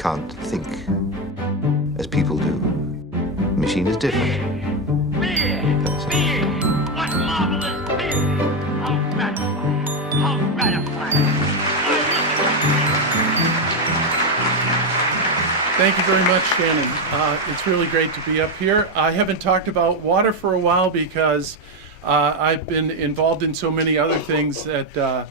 can't think as people do. The machine is different. Being, what marvelous being! How gratifying! How gratifying! Thank you very much, Shannon. It's really great to be up here. I haven't talked about water for a while because I've been involved in so many other things that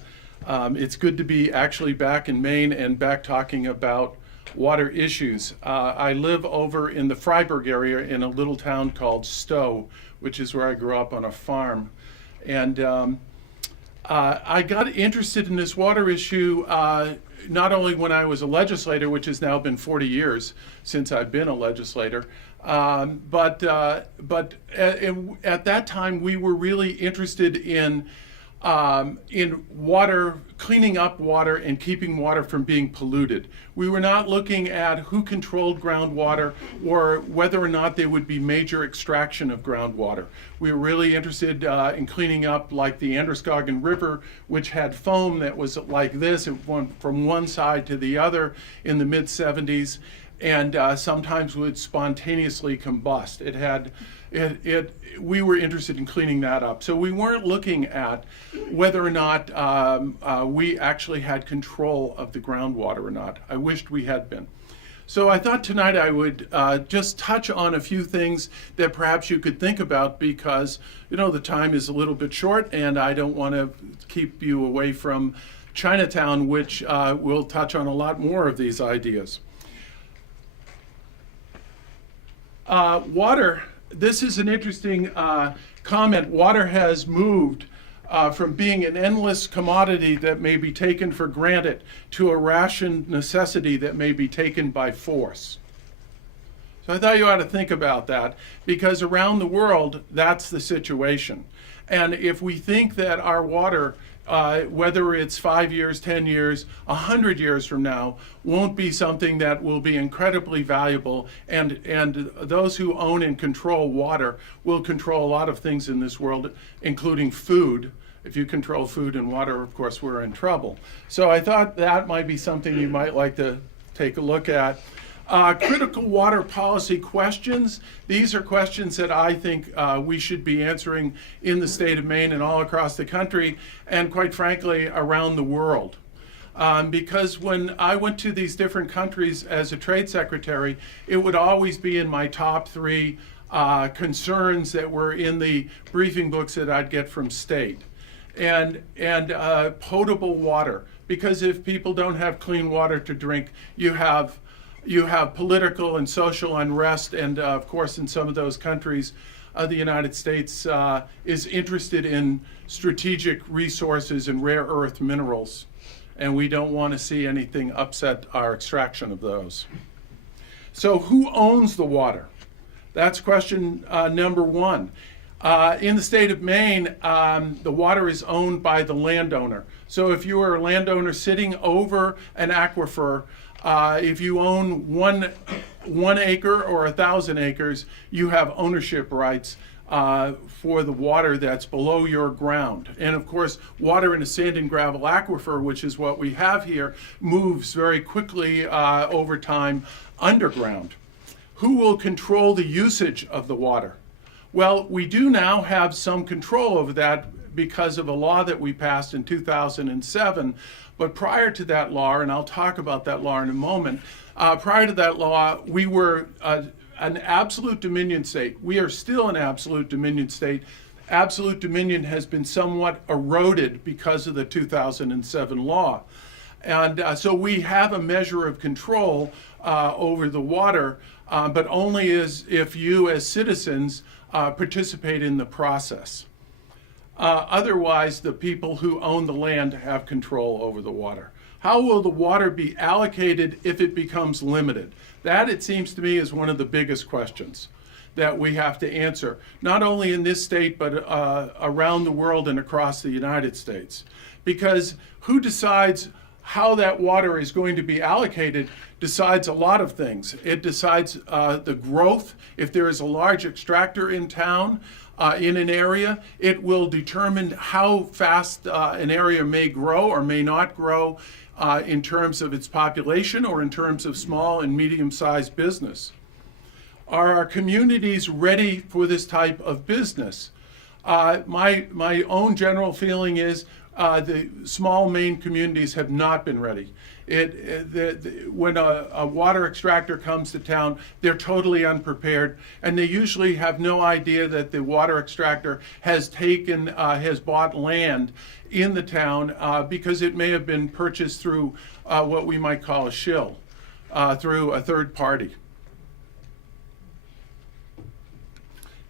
it's good to be actually back in Maine and back talking about water issues. I live over in the Freiburg area in a little town called Stowe, which is where I grew up on a farm. And I got interested in this water issue not only when I was a legislator, which has now been 40 years since I've been a legislator, but at that time we were really interested in water, cleaning up water and keeping water from being polluted. We were not looking at who controlled groundwater or whether or not there would be major extraction of groundwater. We were really interested in cleaning up like the Androscoggin River, which had foam that was like this. It went from one side to the other in the mid-70s and sometimes would spontaneously combust. We were interested in cleaning that up. So we weren't looking at whether or not we actually had control of the groundwater or not. I wished we had been. So I thought tonight I would just touch on a few things that perhaps you could think about because, you know, the time is a little bit short and I don't want to keep you away from Chinatown, which will touch on a lot more of these ideas. Water. This is an interesting comment. Water has moved from being an endless commodity that may be taken for granted to a rationed necessity that may be taken by force. So I thought you ought to think about that because around the world, that's the situation. And if we think that our water, whether it's 5 years, 10 years, 100 years from now, won't be something that will be incredibly valuable, and those who own and control water will control a lot of things in this world, including food. If you control food and water, of course, we're in trouble. So I thought that might be something you might like to take a look at. Critical water policy questions. These are questions that I think we should be answering in the state of Maine and all across the country, and quite frankly, around the world. Because when I went to these different countries as a trade secretary, it would always be in my top three concerns that were in the briefing books that I'd get from state. And potable water, because if people don't have clean water to drink, you have political and social unrest, and of course in some of those countries, the United States is interested in strategic resources and rare earth minerals, and we don't want to see anything upset our extraction of those. So who owns the water? That's question number one. In the state of Maine, the water is owned by the landowner. So if you are a landowner sitting over an aquifer, if you own one acre or 1,000 acres, you have ownership rights for the water that's below your ground. And of course, water in a sand and gravel aquifer, which is what we have here, moves very quickly over time underground. Who will control the usage of the water? Well, we do now have some control over that because of a law that we passed in 2007. But prior to that law, and I'll talk about that law in a moment, prior to that law, we were an absolute dominion state. We are still an absolute dominion state. Absolute dominion has been somewhat eroded because of the 2007 law. And so we have a measure of control over the water, but only if you as citizens participate in the process. Otherwise, the people who own the land have control over the water. How will the water be allocated if it becomes limited? That, it seems to me, is one of the biggest questions that we have to answer, not only in this state, but around the world and across the United States. Because who decides how that water is going to be allocated decides a lot of things. It decides the growth. If there is a large extractor in town, in an area, it will determine how fast an area may grow or may not grow in terms of its population or in terms of small and medium-sized business. Are our communities ready for this type of business? My own general feeling is the small Maine communities have not been ready. When a water extractor comes to town, they're totally unprepared, and they usually have no idea that the water extractor has bought land in the town because it may have been purchased through what we might call a shill, through a third party.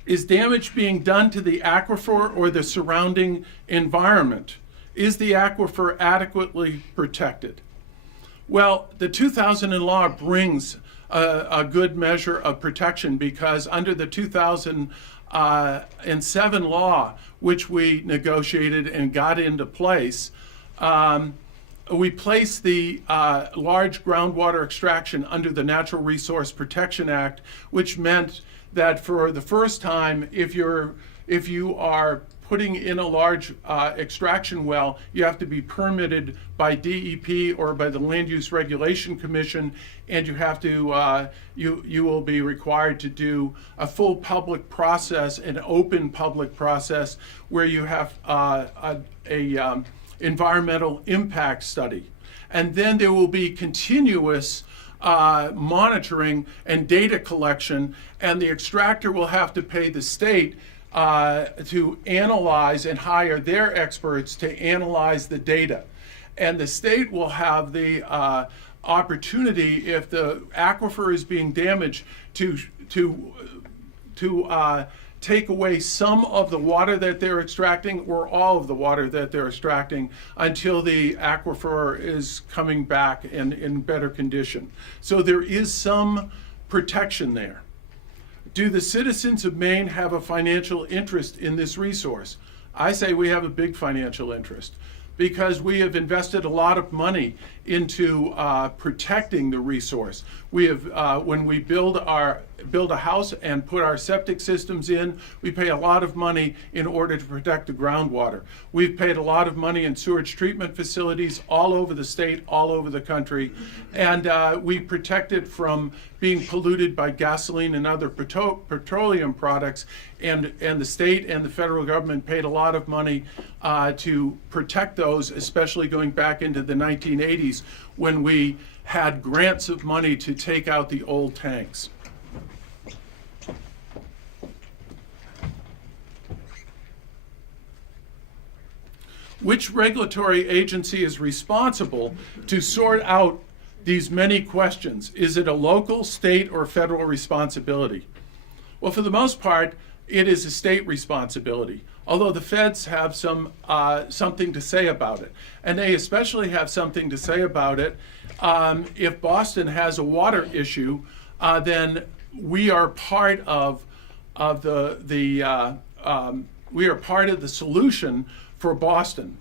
Is damage being done to the aquifer or the surrounding environment? Is the aquifer adequately protected? Well, the 2000 law brings a good measure of protection, because under the 2007 law, which we negotiated and got into place, we placed the large groundwater extraction under the Natural Resource Protection Act, which meant that for the first time, if you are putting in a large extraction well, you have to be permitted by DEP or by the Land Use Regulation Commission, and you have to you will be required to do a full public process, an open public process, where you have a environmental impact study, and then there will be continuous monitoring and data collection, and the extractor will have to pay the state to analyze and hire their experts to analyze the data. And the state will have the opportunity, if the aquifer is being damaged, to take away some of the water that they're extracting or all of the water that they're extracting until the aquifer is coming back in better condition. So there is some protection there. Do the citizens of Maine have a financial interest in this resource? I say we have a big financial interest, because we have invested a lot of money into protecting the resource. We have, when we build a house and put our septic systems in, we pay a lot of money in order to protect the groundwater. We've paid a lot of money in sewage treatment facilities all over the state, all over the country, and we protect it from being polluted by gasoline and other petroleum products, and the state and the federal government paid a lot of money to protect those, especially going back into the 1980s, when we had grants of money to take out the old tanks. Which regulatory agency is responsible to sort out these many questions? Is it a local, state, or federal responsibility? Well, for the most part, it is a state responsibility, although the feds have something to say about it. And they especially have something to say about it if Boston has a water issue, then we are part of the solution for Boston.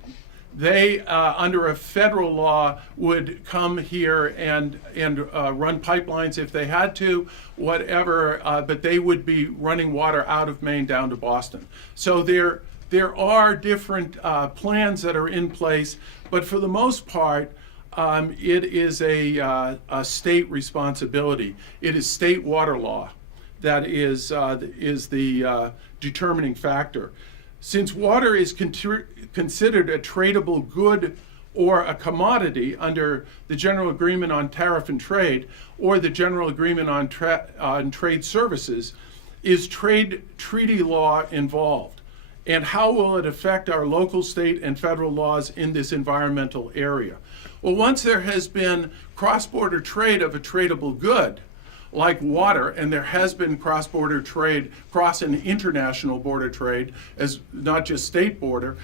They, under a federal law, would come here and run pipelines if they had to, whatever, but they would be running water out of Maine down to Boston. So there are different plans that are in place, but for the most part, it is a state responsibility. It is state water law that is the determining factor. Since water is considered a tradable good or a commodity under the General Agreement on Tariff and Trade or the General Agreement on Trade Services, is trade treaty law involved? And how will it affect our local, state, and federal laws in this environmental area? Well, once there has been cross-border trade of a tradable good, like water, and there has been cross-border trade, cross and international border trade, as not just state border,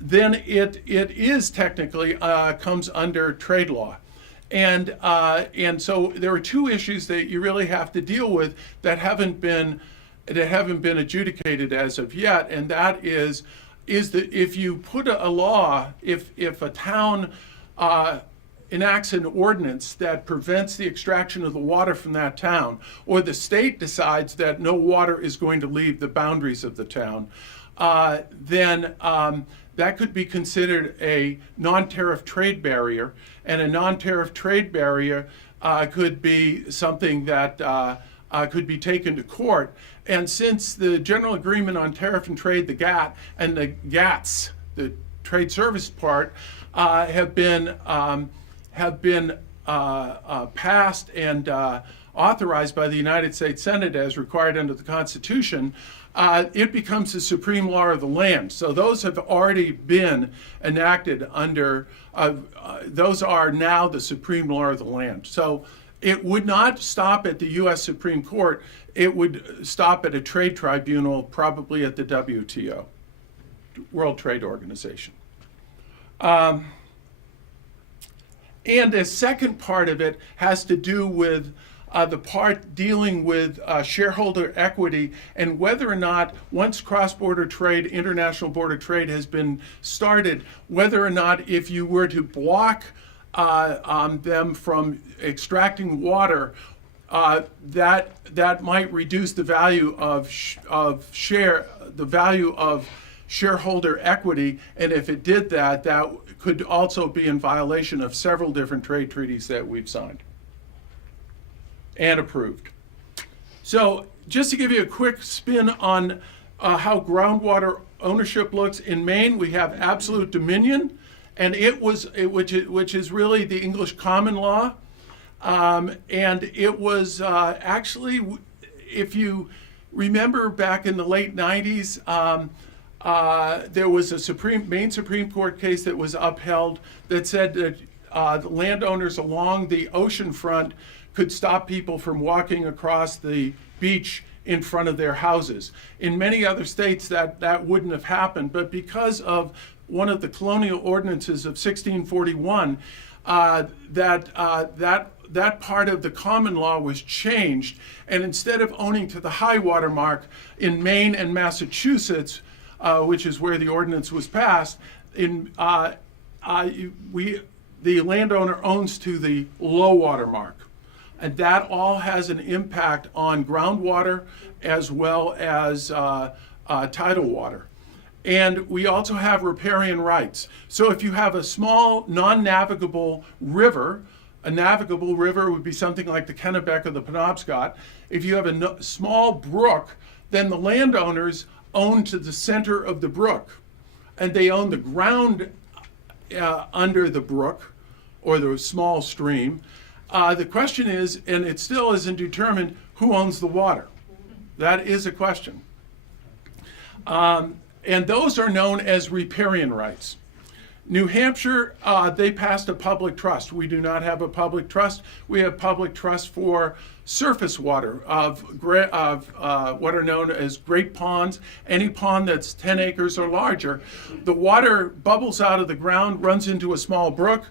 then it is technically comes under trade law. And so there are two issues that you really have to deal with that haven't been adjudicated as of yet, and that is that if you put a law, if a town enacts an ordinance that prevents the extraction of the water from that town, or the state decides that no water is going to leave the boundaries of the town, then that could be considered a non-tariff trade barrier, and a non-tariff trade barrier could be something that could be taken to court. And since the General Agreement on Tariff and Trade, the GATT, and the GATS, the trade service part, have been passed and authorized by the United States Senate as required under the Constitution, it becomes the supreme law of the land. So those have already been enacted under, those are now the supreme law of the land. So it would not stop at the U.S. Supreme Court. It would stop at a trade tribunal, probably at the WTO, World Trade Organization. And a second part of it has to do with the part dealing with shareholder equity, and whether or not, once cross-border trade, international border trade has been started, whether or not if you were to block them from extracting water, that might reduce the value of shareholder equity, and if it did that, that could also be in violation of several different trade treaties that we've signed and approved. So just to give you a quick spin on how groundwater ownership looks, in Maine we have absolute dominion, and which is really the English common law, and it was actually, if you remember back in the late 90s, there was a Maine Supreme Court case that was upheld that said that the landowners along the ocean front could stop people from walking across the beach in front of their houses. In many other states that wouldn't have happened, but because of one of the colonial ordinances of 1641, that part of the common law was changed, and instead of owning to the high water mark in Maine and Massachusetts, which is where the ordinance was passed, the landowner owns to the low water mark. And that all has an impact on groundwater as well as tidal water. And we also have riparian rights. So if you have a small non-navigable river, a navigable river would be something like the Kennebec or the Penobscot. If you have a small brook, then the landowners own to the center of the brook, and they own the ground under the brook or the small stream. The question is, and it still isn't determined, who owns the water? That is a question. And those are known as riparian rights. New Hampshire, they passed a public trust. We do not have a public trust. We have public trust for surface water of what are known as great ponds, any pond that's 10 acres or larger. The water bubbles out of the ground, runs into a small brook.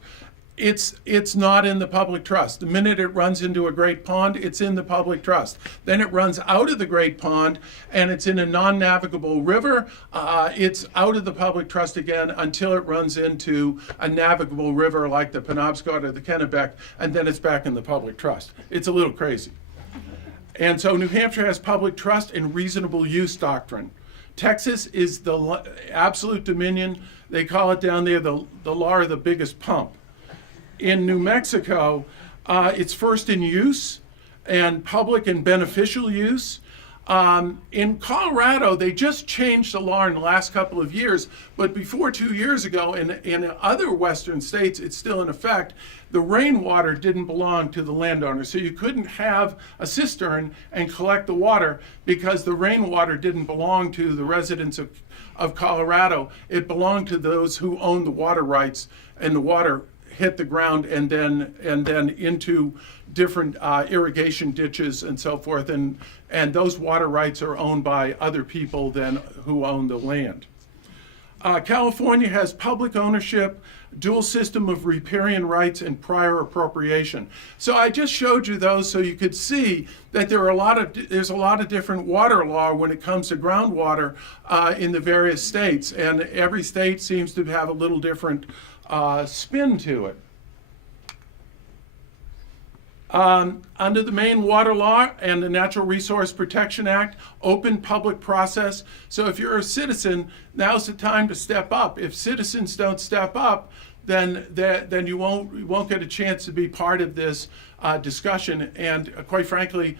It's not in the public trust. The minute it runs into a great pond, it's in the public trust. Then it runs out of the great pond and it's in a non-navigable river. It's out of the public trust again until it runs into a navigable river like the Penobscot or the Kennebec, and then it's back in the public trust. It's a little crazy. And so New Hampshire has public trust and reasonable use doctrine. Texas is the absolute dominion. They call it down there the law of the biggest pump. In New Mexico, it's first in use and public and beneficial use. In Colorado, they just changed the law in the last couple of years, but before 2 years ago, in other western states, it's still in effect. The rainwater didn't belong to the landowner, so you couldn't have a cistern and collect the water because the rainwater didn't belong to the residents of Colorado. It belonged to those who owned the water rights, and the water hit the ground and then into different irrigation ditches and so forth, and those water rights are owned by other people than who own the land. California has public ownership, dual system of riparian rights, and prior appropriation. So I just showed you those so you could see that there's a lot of different water law when it comes to groundwater in the various states, and every state seems to have a little different spin to it. Under the Maine water law and the Natural Resource Protection Act, open public process. So if you're a citizen, now's the time to step up. If citizens don't step up, then you won't get a chance to be part of this discussion. And quite frankly,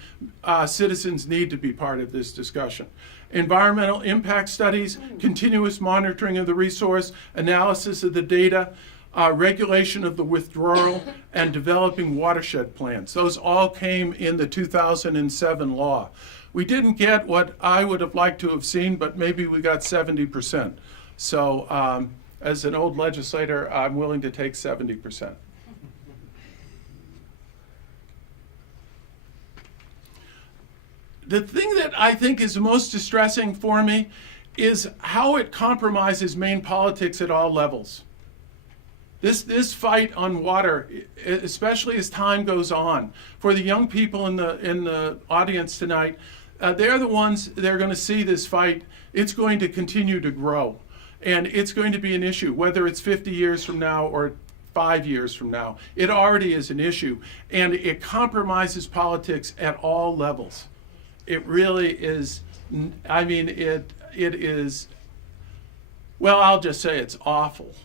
citizens need to be part of this discussion. Environmental impact studies, continuous monitoring of the resource, analysis of the data, regulation of the withdrawal, and developing watershed plans. Those all came in the 2007 law. We didn't get what I would have liked to have seen, but maybe we got 70%. So as an old legislator, I'm willing to take 70%. The thing that I think is most distressing for me is how it compromises Maine politics at all levels. This fight on water, especially as time goes on, for the young people in the audience tonight, they're the ones that are going to see this fight. It's going to continue to grow, and it's going to be an issue, whether it's 50 years from now or 5 years from now. It already is an issue, and it compromises politics at all levels. It really is. I mean, it is. Well, I'll just say it's awful.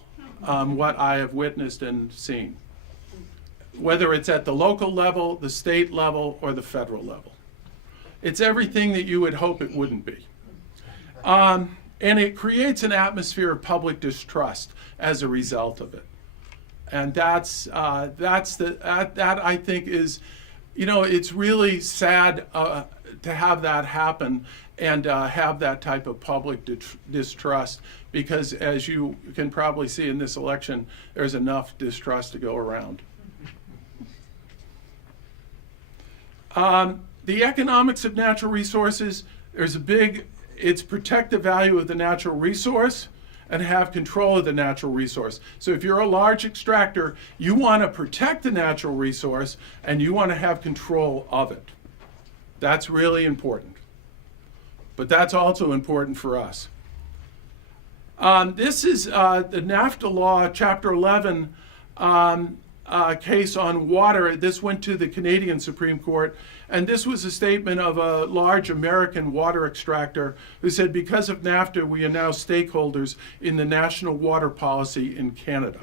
What I have witnessed and seen, whether it's at the local level, the state level, or the federal level. It's everything that you would hope it wouldn't be. And it creates an atmosphere of public distrust as a result of it. And that I think is, it's really sad to have that happen and have that type of public distrust, because as you can probably see in this election, there's enough distrust to go around. The economics of natural resources, it's protect the value of the natural resource and have control of the natural resource. So if you're a large extractor, you want to protect the natural resource and you want to have control of it. That's really important. But that's also important for us. This is the NAFTA law, Chapter 11 case on water. This went to the Canadian Supreme Court, and this was a statement of a large American water extractor who said, because of NAFTA, we are now stakeholders in the national water policy in Canada.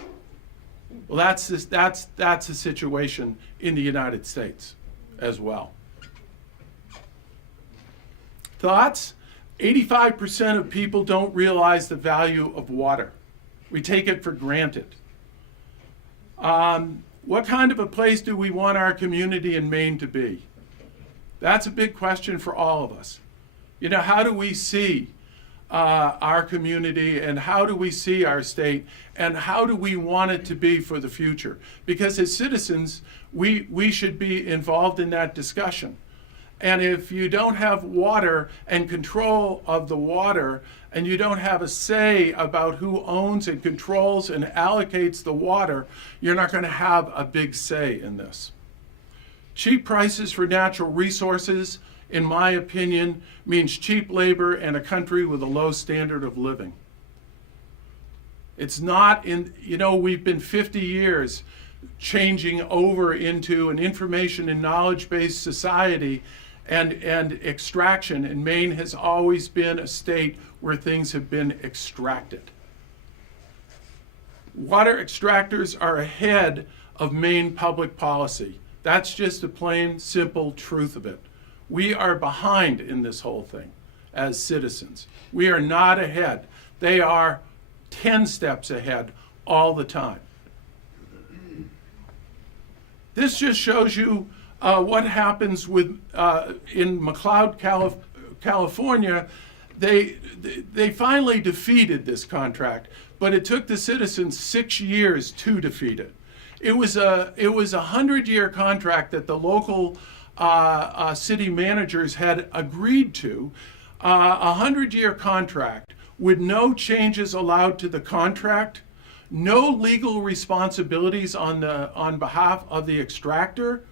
Well, that's the situation in the United States as well. Thoughts? 85% of people don't realize the value of water. We take it for granted. What kind of a place do we want our community in Maine to be? That's a big question for all of us. How do we see our community, and how do we see our state, and how do we want it to be for the future? Because as citizens, we should be involved in that discussion. And if you don't have water and control of the water, and you don't have a say about who owns and controls and allocates the water, you're not going to have a big say in this. Cheap prices for natural resources, in my opinion, means cheap labor and a country with a low standard of living. It's not we've been 50 years changing over into an information and knowledge-based society, and extraction, and Maine has always been a state where things have been extracted. Water extractors are ahead of Maine public policy. That's just the plain, simple truth of it. We are behind in this whole thing as citizens. We are not ahead. They are 10 steps ahead all the time. This just shows you what happens with in McCloud, California. They finally defeated this contract, but it took the citizens 6 years to defeat it. It was a 100-year contract that the local city managers had agreed to, a 100-year contract with no changes allowed to the contract, no legal responsibilities on behalf of the extractor.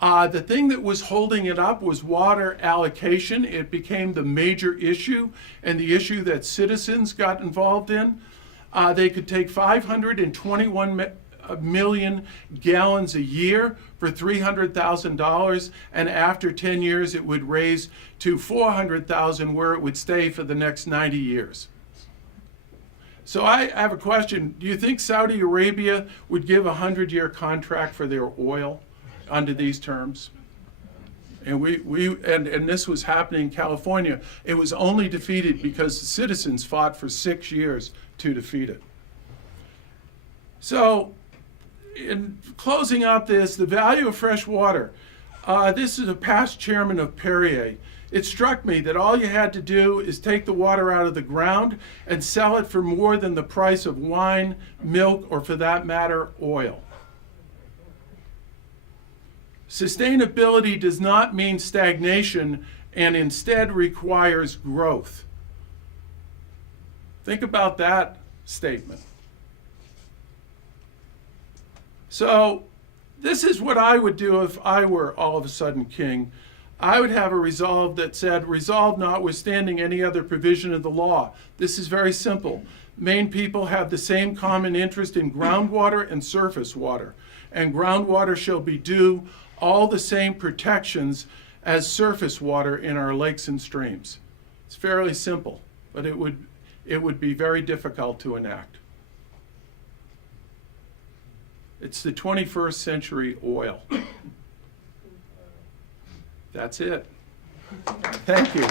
The thing that was holding it up was water allocation. It became the major issue and the issue that citizens got involved in. They could take 521 million gallons a year for $300,000, and after 10 years it would raise to 400,000, where it would stay for the next 90 years. So I have a question. Do you think Saudi Arabia would give a 100-year contract for their oil under these terms? And and this was happening in California. It was only defeated because the citizens fought for 6 years to defeat it. So, in closing out this, the value of fresh water. This is a past chairman of Perrier. It struck me that all you had to do is take the water out of the ground and sell it for more than the price of wine, milk, or for that matter, oil. Sustainability does not mean stagnation and instead requires growth. Think about that statement. So, this is what I would do if I were all of a sudden king. I would have a resolve that said, resolve notwithstanding any other provision of the law. This is very simple. Maine people have the same common interest in groundwater and surface water, and groundwater shall be due all the same protections as surface water in our lakes and streams. It's fairly simple, but it would be very difficult to enact. It's the 21st century oil. That's it. Thank you.